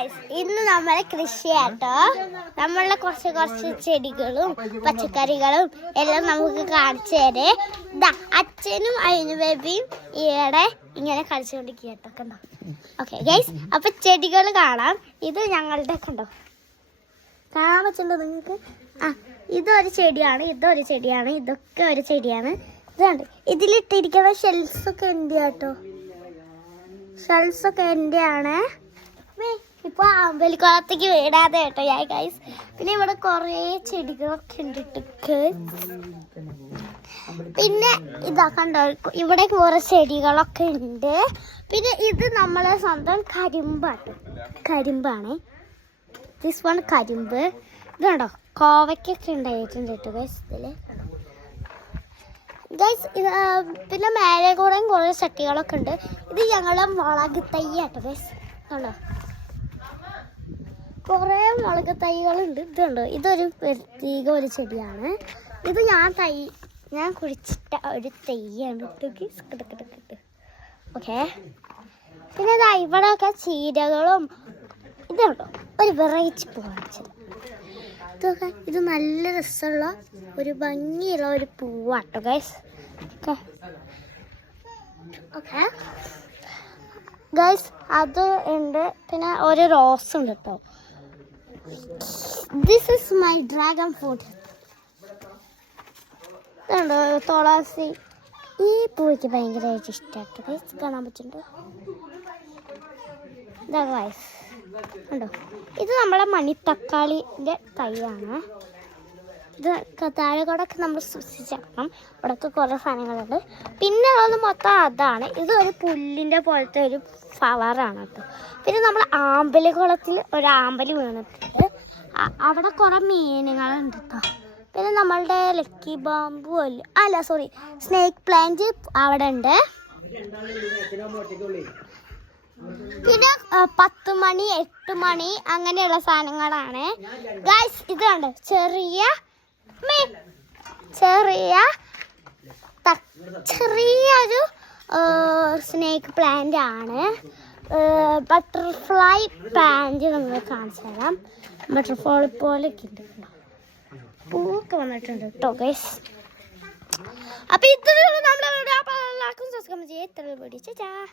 Guys ഇന്ന് നമ്മളെ കൃഷിയാട്ടോ നമ്മളെ കുറച്ച് ചെടികളും പച്ചക്കറികളും എല്ലാം നമുക്ക് കാണിച്ചു തരേ ഇതാ അച്ഛനും അയിനു ബേബിയും ഈയിടെ ഇങ്ങനെ കളിച്ചുകൊണ്ടിരിക്കട്ടോ കണ്ടോ. ഓക്കെ ഗൈസ് അപ്പൊ ചെടികൾ കാണാം. ഇത് ഞങ്ങളുടെ കണ്ടോ കാണാൻ പറ്റുണ്ടോ നിങ്ങൾക്ക്? ഇതൊരു ചെടിയാണ്, ഇതൊരു ചെടിയാണ്, ഇതൊക്കെ ഒരു ചെടിയാണ്. ഇതുണ്ട് ഇതിലിട്ടിരിക്കുന്ന ഷെൽസൊക്കെ എൻ്റെ കേട്ടോ, ഷെൽസൊക്കെ എൻ്റെ ആണ്. ഇപ്പൊ അമ്പലിക്കുളത്തേക്ക് വീടാതെ കേട്ടോ ഗൈസ്. പിന്നെ ഇവിടെ കുറേ ചെടികളൊക്കെ ഉണ്ട്. പിന്നെ ഇതാ കണ്ടോ ഇവിടെ കുറെ ചെടികളൊക്കെ ഉണ്ട്. പിന്നെ ഇത് നമ്മളെ സ്വന്തം കരിമ്പാണ്. ദിസ് വൺ കരിമ്പ്. ഇതുണ്ടോ കോവയ്ക്കൊക്കെ ഉണ്ടായിട്ടുണ്ട് കേട്ടോ ഗൈസ് ഇതില് ഗൈസ്. ഇത് പിന്നെ മേലെ കൂടെ കുറേ ചട്ടികളൊക്കെ ഉണ്ട്. ഇത് ഞങ്ങളെ മുളക് തൈ കേട്ടോ ഗൈസ്. കണ്ടോ കുറേ മുളക് തൈകളുണ്ട്. ഇതുണ്ടോ ഇതൊരു പ്രത്യേക ഒരു ചെടിയാണ്. ഇത് ഞാൻ കുഴിച്ചിട്ട ഒരു തൈയാണ്. ഓക്കെ പിന്നെ ഇതാ ഇവിടെയൊക്കെ ചീരകളും. ഇതുണ്ടോ ഒരു വെറൈറ്റി പൂവാണ്. ഇതൊക്കെ ഇത് നല്ല രസമുള്ള ഒരു ഭംഗിയുള്ള ഒരു പൂവാട്ടോ ഗൈസ്. ഓക്കെ ഗൈസ് അത് ഉണ്ട്. പിന്നെ ഒരു റോസ് ഉണ്ട് കേട്ടോ. This is my dragon fruit. ഇതുണ്ടോ തുളസി. ഈ പൂക്ക് ഭയങ്കരമായിട്ട് ഇഷ്ടമായിട്ട് ഗൈസ്. കാണാൻ പറ്റുന്നുണ്ടോ? ഇതാ ഗൈസ് ഉണ്ടോ ഇത് നമ്മളെ മണിത്തക്കാളിൻ്റെ തൈയാണ്. ഇത് താഴെ കൂടെ ഒക്കെ നമ്മൾ സൂക്ഷിച്ചേക്കണം. ഇവിടെയൊക്കെ കുറേ സാധനങ്ങളുണ്ട്. പിന്നെ ഉള്ളത് മൊത്തം അതാണ്. ഇത് ഒരു പുല്ലിൻ്റെ പോലത്തെ ഒരു ഫ്ലവറാണ് കേട്ടോ. പിന്നെ നമ്മൾ ആമ്പലുകുളത്തിൽ ഒരു ആമ്പല് വീണിട്ടുണ്ട്. അവിടെ കുറേ മീനുകളുണ്ട് കേട്ടോ. പിന്നെ നമ്മളുടെ ലക്കി ബാമ്പു സ്നേക്ക് പ്ലാന്റ് അവിടെ ഉണ്ട്. പിന്നെ 10 മണി 8 മണി അങ്ങനെയുള്ള സാധനങ്ങളാണ് ഗൈസ്. ഇത് കണ്ടോ ചെറിയൊരു സ്നേക്ക് പ്ലാന്റ് ആണ്. ബട്ടർഫ്ലൈ പ്ലാന്റ് നമ്മൾ കാണിച്ചു തരാം. ബട്ടർഫ്ലൈ പോലെയൊക്കെ ഉണ്ട്. പൂവൊക്കെ വന്നിട്ടുണ്ട് കേട്ടോ ഗൈസ്. അപ്പൊ ഇത് നമ്മുടെ എല്ലാവർക്കും സബ്സ്ക്രൈബ് ചെയ്യാം.